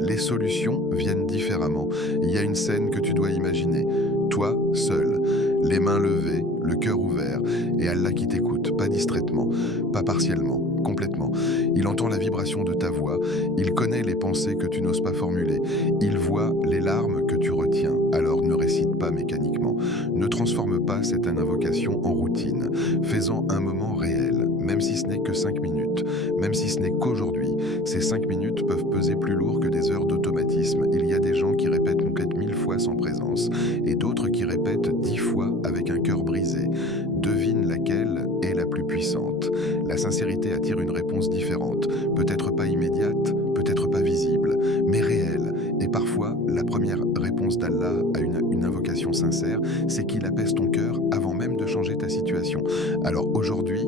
les solutions viennent différemment. Il y a une scène que tu dois imaginer. Toi, seul, les mains levées, le cœur ouvert, et Allah qui t'écoute, pas distraitement, pas partiellement, complètement. Il entend la vibration de ta voix, il connaît les pensées que tu n'oses pas formuler, il voit les larmes que tu retiens, alors ne récite pas mécaniquement. Ne transforme pas cette invocation en routine, fais-en un moment réel, même si ce n'est que 5 minutes, même si ce n'est qu'aujourd'hui. Ces 5 minutes peuvent peser plus lourd que des heures d'automatisme. Il y a des gens qui répètent 1000 fois sans présence, et d'autres qui répètent 10 fois avec un cœur brisé. Devine laquelle est la plus puissante. La sincérité attire une réponse différente, peut-être pas immédiate, peut-être pas visible, mais réelle. Et parfois, la première réponse d'Allah à une invocation sincère, c'est qu'il apaise ton cœur avant même de changer ta situation. Alors aujourd'hui,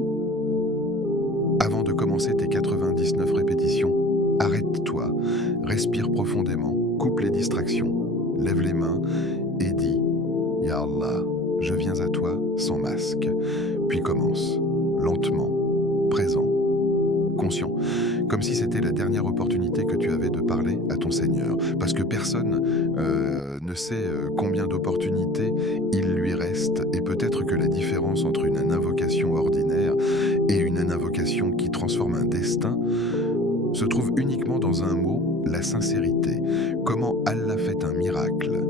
avant de commencer tes 99 répétitions, arrête-toi, respire profondément, coupe les distractions, lève les mains et dis « Ya Allah, je viens à toi sans masque ». Puis commence, lentement, présent, conscient, comme si c'était la dernière opportunité que tu avais de parler à ton Seigneur. Parce que personne ne sait combien d'opportunités il lui reste. Et peut-être que la différence entre une invocation ordinaire et une invocation qui transforme un destin se trouve uniquement dans un mot, la sincérité. Comment Allah fait un miracle?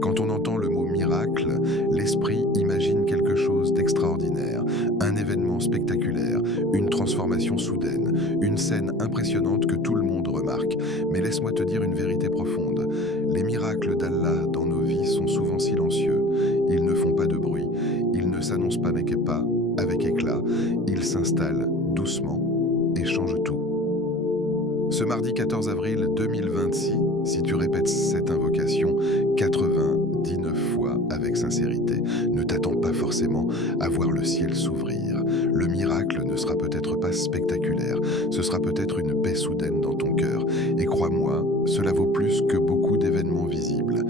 Quand on entend le mot miracle, l'esprit imagine quelque chose d'extraordinaire, un événement spectaculaire, une transformation soudaine, une scène impressionnante que tout le monde remarque. Mais laisse-moi te dire une vérité profonde. Les miracles d'Allah dans nos vies sont souvent silencieux. Ils ne font pas de bruit. Ils ne s'annoncent pas avec éclat. Ils s'installent doucement et changent tout. Ce mardi 14 avril 2026, si tu répètes cette invocation 99 fois avec sincérité, ne t'attends pas forcément à voir le ciel s'ouvrir. Le miracle ne sera peut-être pas spectaculaire, ce sera peut-être une paix soudaine dans ton cœur. Et crois-moi, cela vaut plus que beaucoup d'événements visibles.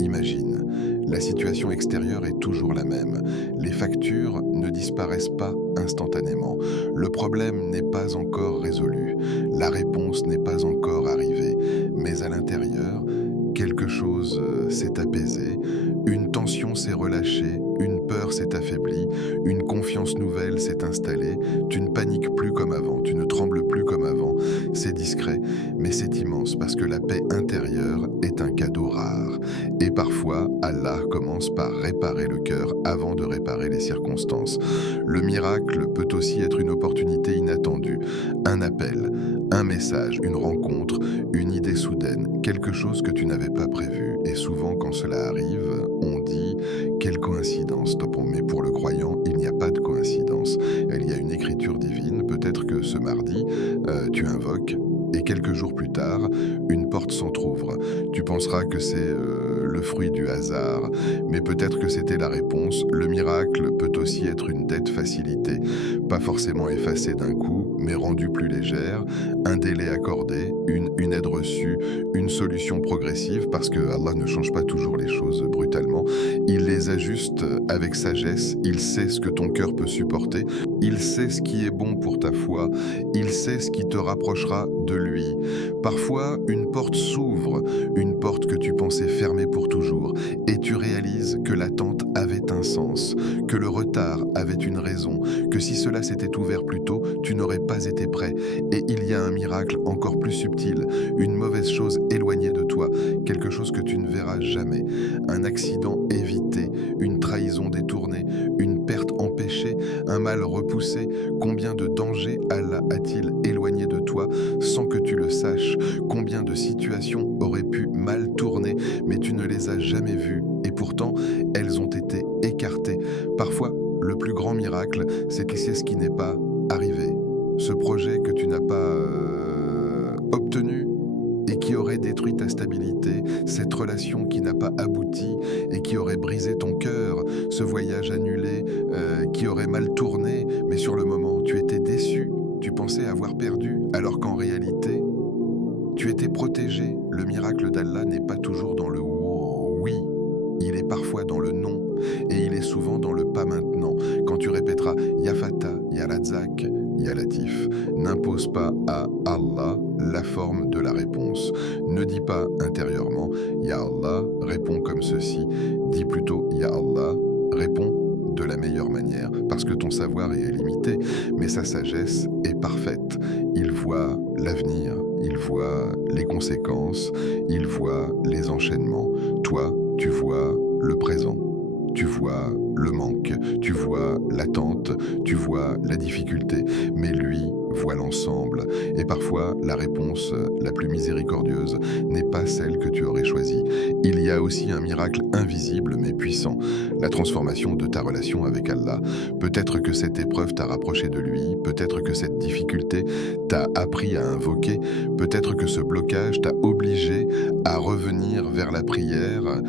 Imagine, la situation extérieure est toujours la même. Les factures ne disparaissent pas instantanément. Le problème n'est pas encore résolu. La réponse n'est pas encore arrivée. Mais à l'intérieur, quelque chose s'est apaisé, une tension s'est relâchée, une peur s'est affaiblie, une confiance nouvelle s'est installée. Tu ne paniques plus comme avant, tu ne trembles plus comme avant. C'est discret, mais c'est immense parce que la paix intérieure est un cadeau rare. Et parfois, Allah commence par réparer le cœur avant de réparer les circonstances. Le miracle peut aussi être une opportunité inattendue, un appel, un message, une rencontre, une idée soudaine, quelque chose que tu n'avais pas prévu. Et souvent, quand cela arrive, on dit « quelle coïncidence ?» Mais pour le croyant, il n'y a pas de coïncidence. Il y a une écriture divine. Peut-être que ce mardi, tu invoques et quelques jours plus tard, une porte s'entrouvre. Tu penseras que c'est le fruit du hasard, mais peut-être que c'était la réponse. Le miracle peut aussi être une dette facilitée, pas forcément effacée d'un coup, mais rendue plus légère, un délai accordé, une aide reçue, une solution progressive, parce que Allah ne change pas toujours les choses brutalement. Il les ajuste avec sagesse, il sait ce que ton cœur peut supporter, il sait ce qui est bon pour ta foi, il sait ce qui te rapprochera de lui. Parfois, une porte s'ouvre, une porte que tu pensais fermée pour toujours, et tu réalises que l'attente avait un sens, que le retard avait une raison, que si cela s'était ouvert plus tôt, tu n'aurais pas été prêt. Et il y a un miracle encore plus subtil, une mauvaise chose éloignée de toi, quelque chose que tu ne verras jamais, un accident évité, une trahison détournée, une perte empêchée, un mal repoussé. Combien de dangers Allah a-t-il éloigné de toi sans que tu le saches? Combien de situations auraient pu mal tourner, mais tu ne les as jamais vues, et pourtant, elles ont été écartées. Parfois, le plus grand miracle, c'est que c'est ce qui n'est pas arrivé. Ce projet que tu n'as pas obtenu et qui aurait détruit ta stabilité, cette relation qui n'a pas abouti et qui aurait brisé ton cœur, ce voyage annulé qui aurait mal tourné, mais sur le moment, tu étais déçu, tu pensais avoir perdu, alors qu'en réalité, tu étais protégé. Le miracle d'Allah n'est pas toujours dans le oui, il est parfois dans le non, et il est souvent dans le pas maintenant. Quand tu répéteras Ya Fata, Ya Razak, Ya Latif, n'impose pas à Allah la forme de la réponse. Ne dis pas intérieurement Ya Allah, réponds comme ceci. Dis plutôt Ya Allah, réponds de la meilleure manière, parce que ton savoir est limité, mais sa sagesse est parfaite. Il voit l'avenir, il voit les conséquences, il voit les enchaînements. Toi, tu vois le présent. Tu vois le manque, tu vois l'attente, tu vois la difficulté, mais lui voit l'ensemble. Et parfois, la réponse la plus miséricordieuse n'est pas celle que tu aurais choisie. Il y a aussi un miracle invisible mais puissant, la transformation de ta relation avec Allah. Peut-être que cette épreuve t'a rapproché de lui, peut-être que cette difficulté t'a appris à invoquer, peut-être que ce blocage t'a obligé à revenir vers la prière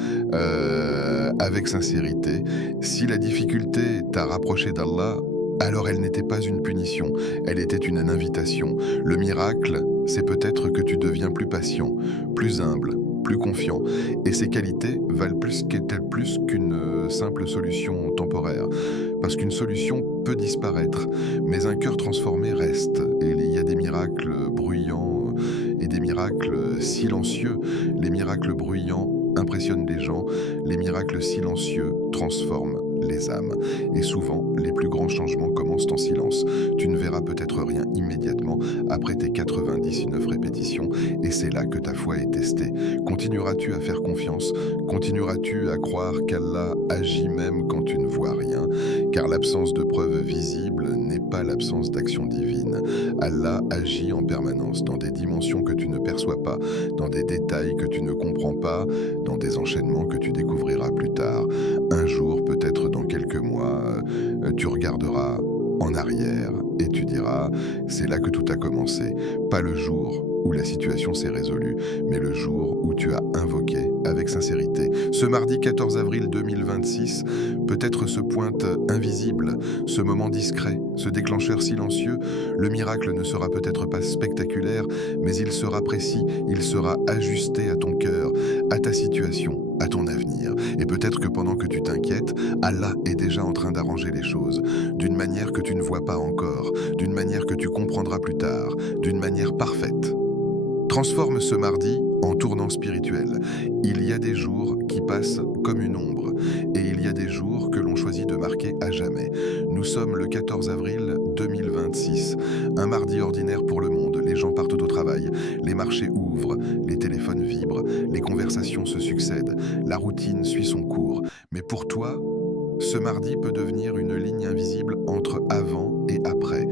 avec sincérité. Si la difficulté t'a rapproché d'Allah, alors elle n'était pas une punition, elle était une invitation. Le miracle, c'est peut-être que tu deviens plus patient, plus humble, plus confiant. Et ces qualités valent plus qu'une simple solution temporaire. Parce qu'une solution peut disparaître, mais un cœur transformé reste. Et il y a des miracles bruyants et des miracles silencieux. Les miracles bruyants impressionnent les gens, les miracles silencieux transforment les âmes. Et souvent, les plus grands changements commencent en silence. Tu ne verras peut-être rien immédiatement après tes 99 répétitions, et c'est là que ta foi est testée. Continueras-tu à faire confiance? Continueras-tu à croire qu'Allah agit même quand tu ne vois rien? Car l'absence de preuves visibles n'est pas l'absence d'action divine. Allah agit en permanence dans des dimensions que tu ne perçois pas, dans des détails que tu ne comprends pas, dans des enchaînements que tu découvriras plus tard. Un jour, peut-être dans quelques mois, tu regarderas en arrière et tu diras « c'est là que tout a commencé ». Pas le jour où la situation s'est résolue, mais le jour où tu as invoqué avec sincérité. Ce mardi 14 avril 2026, peut-être ce pointe invisible, ce moment discret, ce déclencheur silencieux. Le miracle ne sera peut-être pas spectaculaire, mais il sera précis, il sera ajusté à ton cœur, à ta situation, à ton avenir. Et peut-être que pendant que tu t'inquiètes, Allah est déjà en train d'arranger les choses, d'une manière que tu ne vois pas encore, d'une manière que tu comprendras plus tard, d'une manière parfaite. Transforme ce mardi en tournant spirituel. Il y a des jours qui passent comme une ombre, et il y a des jours que l'on choisit de marquer à jamais. Nous sommes le 14 avril 2026, un mardi ordinaire pour le monde. Les gens partent au travail, les marchés ouvrent, les téléphones vibrent, les conversations se succèdent, la routine suit son cours. Mais pour toi, ce mardi peut devenir une ligne invisible entre avant et après,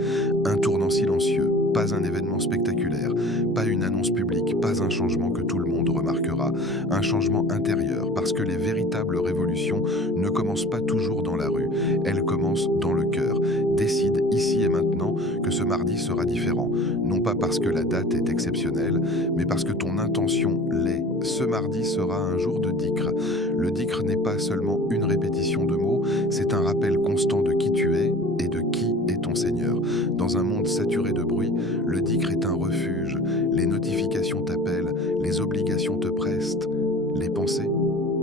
un tournant silencieux. Pas un événement spectaculaire, pas une annonce publique, pas un changement que tout le monde remarquera. Un changement intérieur, parce que les véritables révolutions ne commencent pas toujours dans la rue, elles commencent dans le cœur. Décide ici et maintenant que ce mardi sera différent. Non pas parce que la date est exceptionnelle, mais parce que ton intention l'est. Ce mardi sera un jour de dhikr. Le dhikr n'est pas seulement une répétition de mots, c'est un rappel constant de qui tu es et de qui est ton Seigneur. Dans Dans un monde saturé de bruit, le dhikr est un refuge. Les notifications t'appellent, les obligations te pressent, les pensées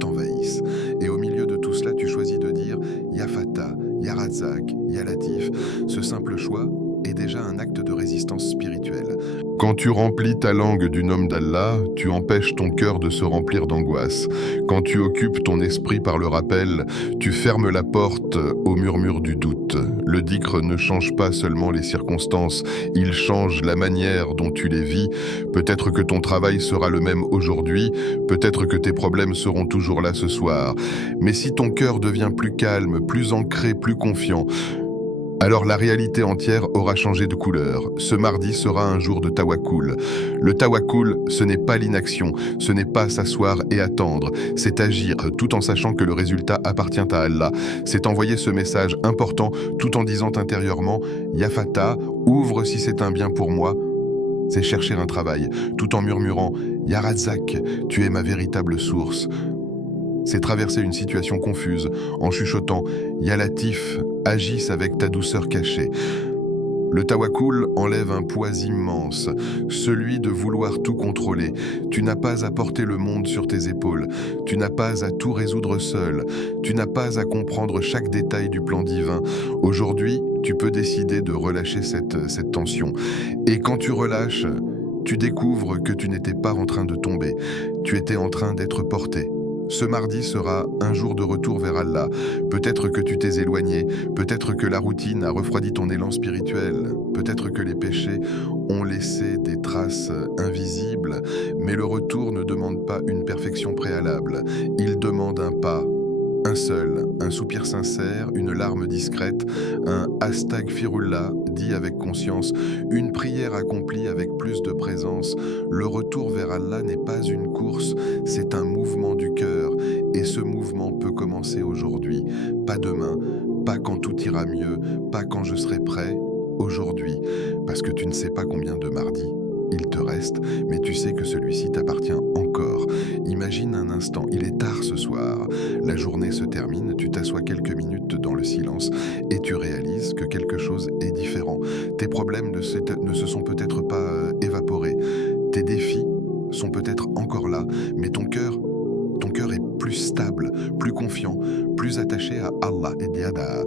t'envahissent. Et au milieu de tout cela, tu choisis de dire Ya Fatah, Ya Razak, Ya Latif. Ce simple choix est déjà un acte de résistance spirituelle. Quand tu remplis ta langue du nom d'Allah, tu empêches ton cœur de se remplir d'angoisse. Quand tu occupes ton esprit par le rappel, tu fermes la porte au murmure du doute. Le dhikr ne change pas seulement les circonstances, il change la manière dont tu les vis. Peut-être que ton travail sera le même aujourd'hui, peut-être que tes problèmes seront toujours là ce soir. Mais si ton cœur devient plus calme, plus ancré, plus confiant, alors la réalité entière aura changé de couleur. Ce mardi sera un jour de tawakkul. Le tawakkul, ce n'est pas l'inaction, ce n'est pas s'asseoir et attendre, c'est agir tout en sachant que le résultat appartient à Allah. C'est envoyer ce message important tout en disant intérieurement « Ya Fatah, ouvre si c'est un bien pour moi ». C'est chercher un travail, tout en murmurant « Ya Razak, tu es ma véritable source ». C'est traverser une situation confuse en chuchotant « Ya Latif », agisse avec ta douceur cachée. Le tawakkul enlève un poids immense, celui de vouloir tout contrôler. Tu n'as pas à porter le monde sur tes épaules, tu n'as pas à tout résoudre seul, tu n'as pas à comprendre chaque détail du plan divin. Aujourd'hui, tu peux décider de relâcher cette tension. Et quand tu relâches, tu découvres que tu n'étais pas en train de tomber, tu étais en train d'être porté. Ce mardi sera un jour de retour vers Allah. Peut-être que tu t'es éloigné, peut-être que la routine a refroidi ton élan spirituel, peut-être que les péchés ont laissé des traces invisibles, mais le retour ne demande pas une perfection préalable. Il demande un pas, un seul, un soupir sincère, une larme discrète, un astaghfirullah dit avec conscience, une prière accomplie avec plus de présence. Le retour vers Allah n'est pas une course, c'est un mouvement du cœur. Et ce mouvement peut commencer aujourd'hui, pas demain, pas quand tout ira mieux, pas quand je serai prêt, aujourd'hui. Parce que tu ne sais pas combien de mardis il te reste, mais tu sais que celui-ci t'appartient encore. Imagine un instant, il est tard ce soir, la journée se termine, tu t'assois quelques minutes dans le silence et tu réalises que quelque chose est différent. Tes problèmes ne se sont peut-être pas évaporés, tes défis sont peut-être encore là, mais ton cœur est plus stable, plus confiant, plus attaché à Allah et Diada.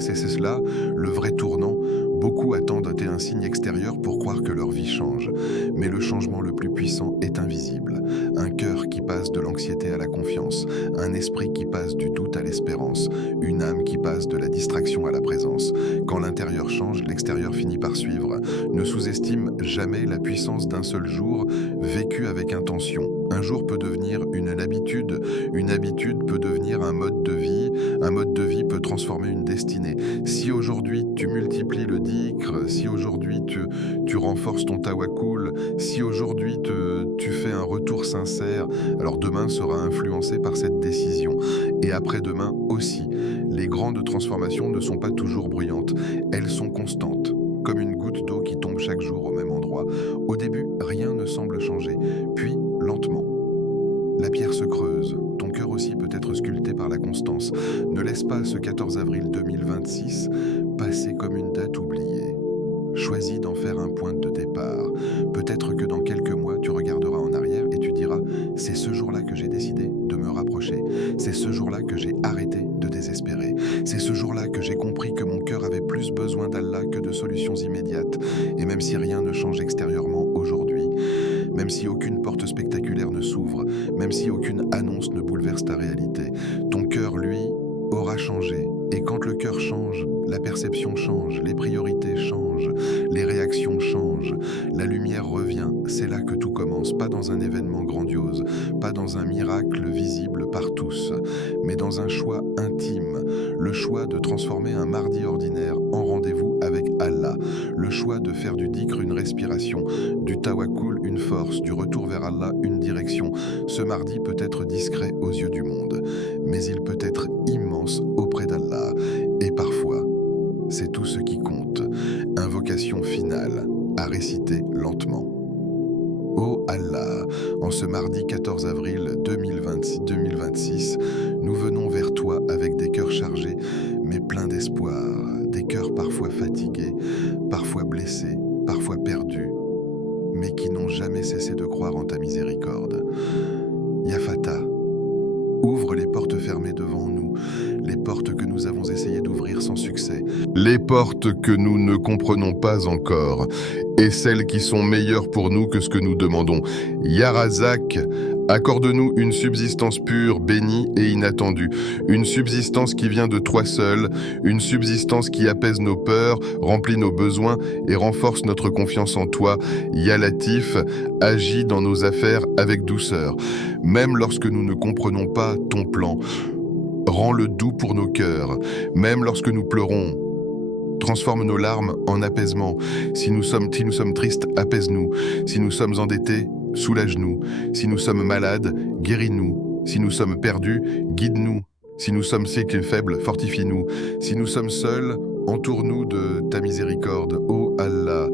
C'est cela, le vrai tournant. Beaucoup attendent un signe extérieur pour croire que leur vie change. Mais le changement le plus puissant est invisible. Un cœur qui passe de l'anxiété à la confiance, un esprit qui passe du doute à l'espérance, une âme qui passe de la distraction à la présence. Quand l'intérieur change, l'extérieur finit par suivre. Ne sous-estime jamais la puissance d'un seul jour vécu avec intention. Un jour peut devenir une habitude peut devenir un mode de vie peut transformer une destinée. Si aujourd'hui tu multiplies le dhikr, si aujourd'hui tu renforces ton tawakkul, si aujourd'hui tu fais un retour sincère, alors demain sera influencé par cette décision. Et après-demain aussi. Les grandes transformations ne sont pas toujours bruyantes, elles sont constantes, comme une goutte d'eau qui tombe chaque jour au même endroit. Au début, rien ne semble changer, puis lentement. La pierre se creuse, ton cœur aussi peut être sculpté par la constance. Ne laisse pas ce 14 avril 2026 passer comme une date oubliée. Choisis d'en faire un point de départ. Peut-être que dans quelques mois, tu regarderas en arrière et tu diras « C'est ce jour-là que j'ai décidé de me rapprocher. C'est ce jour-là que j'ai arrêté de désespérer. C'est ce jour-là que j'ai compris que mon cœur avait plus besoin d'Allah que de solutions immédiates. Et même si rien ne change extérieurement aujourd'hui, même si aucune porte spectaculaire ne s'ouvre, même si aucune annonce ne bouleverse ta réalité, ton cœur, lui, aura changé. Et quand le cœur change, la perception change, les priorités changent, les réactions changent, la lumière revient. C'est là que tout commence, pas dans un événement grandiose, pas dans un miracle visible par tous, mais dans un choix intime, le choix de transformer un mardi ordinaire en rendez-vous avec Allah, le choix de faire du dhikr une respiration, du tawakkul une force, du retour vers Allah une direction. Ce mardi peut être discret aux yeux du monde, mais il peut être immense auprès d'Allah. Et parfois, c'est tout ce qui compte. Invocation finale à réciter lentement. Ô Allah, en ce mardi 14 avril 2026, nous venons vers toi avec des cœurs chargés, mais pleins d'espoir, avons essayé d'ouvrir sans succès. Les portes que nous ne comprenons pas encore, et celles qui sont meilleures pour nous que ce que nous demandons. Yarazak, accorde-nous une subsistance pure, bénie et inattendue, une subsistance qui vient de toi seul, une subsistance qui apaise nos peurs, remplit nos besoins et renforce notre confiance en toi. Ya Latif, agis dans nos affaires avec douceur, même lorsque nous ne comprenons pas ton plan. Rends-le doux pour nos cœurs, même lorsque nous pleurons. Transforme nos larmes en apaisement. Si nous sommes tristes, apaise-nous. Si nous sommes endettés, soulage-nous. Si nous sommes malades, guéris-nous. Si nous sommes perdus, guide-nous. Si nous sommes faibles, fortifie-nous. Si nous sommes seuls, entoure-nous de ta miséricorde. Ô Allah,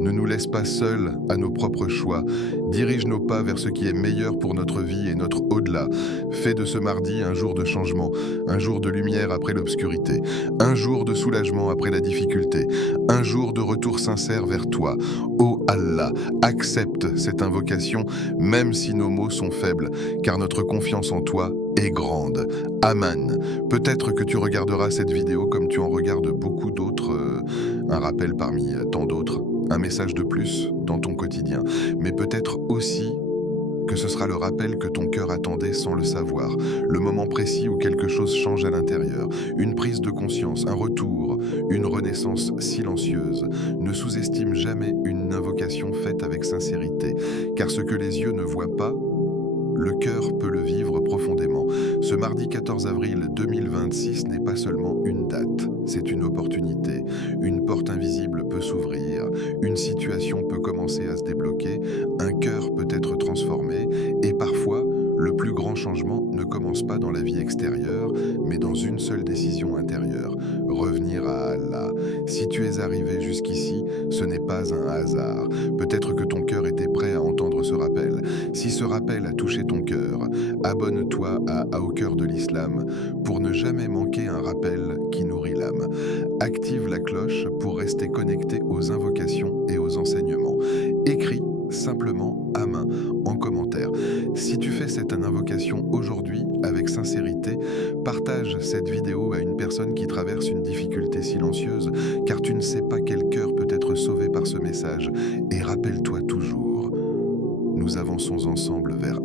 ne nous laisse pas seuls à nos propres choix. Dirige nos pas vers ce qui est meilleur pour notre vie et notre au-delà. Fais de ce mardi un jour de changement, un jour de lumière après l'obscurité, un jour de soulagement après la difficulté, un jour de retour sincère vers toi. Ô Allah, accepte cette invocation, même si nos mots sont faibles, car notre confiance en toi est grande. Aman. Peut-être que tu regarderas cette vidéo comme tu en regardes beaucoup d'autres, un rappel parmi tant d'autres, un message de plus dans ton quotidien, mais peut-être aussi que ce sera le rappel que ton cœur attendait sans le savoir, le moment précis où quelque chose change à l'intérieur, une prise de conscience, un retour, une renaissance silencieuse. Ne sous-estime jamais une invocation faite avec sincérité, car ce que les yeux ne voient pas, le cœur peut le vivre profondément. Ce mardi 14 avril 2026 n'est pas seulement une date, c'est une opportunité. Une porte invisible peut s'ouvrir, une situation peut commencer à se débloquer, un cœur peut être transformé, et parfois, le plus grand changement ne commence pas dans la vie extérieure, mais dans une seule décision intérieure, revenir à Allah. Si tu es arrivé jusqu'ici, ce n'est pas un hasard. Peut-être que ton cœur était prêt à entendre ce rappel. Si ce rappel a touché ton cœur, abonne-toi à Au cœur de l'islam pour ne jamais manquer un rappel qui nourrit l'âme. Active la cloche pour rester connecté aux invocations et aux enseignements. Écris simplement à main en commentaire. Si tu fais cette invocation aujourd'hui avec sincérité, partage cette vidéo à une personne qui traverse une difficulté silencieuse, car tu ne sais pas quel cœur peut être sauvé par ce message. Et rappelle-toi toujours, nous avançons ensemble vers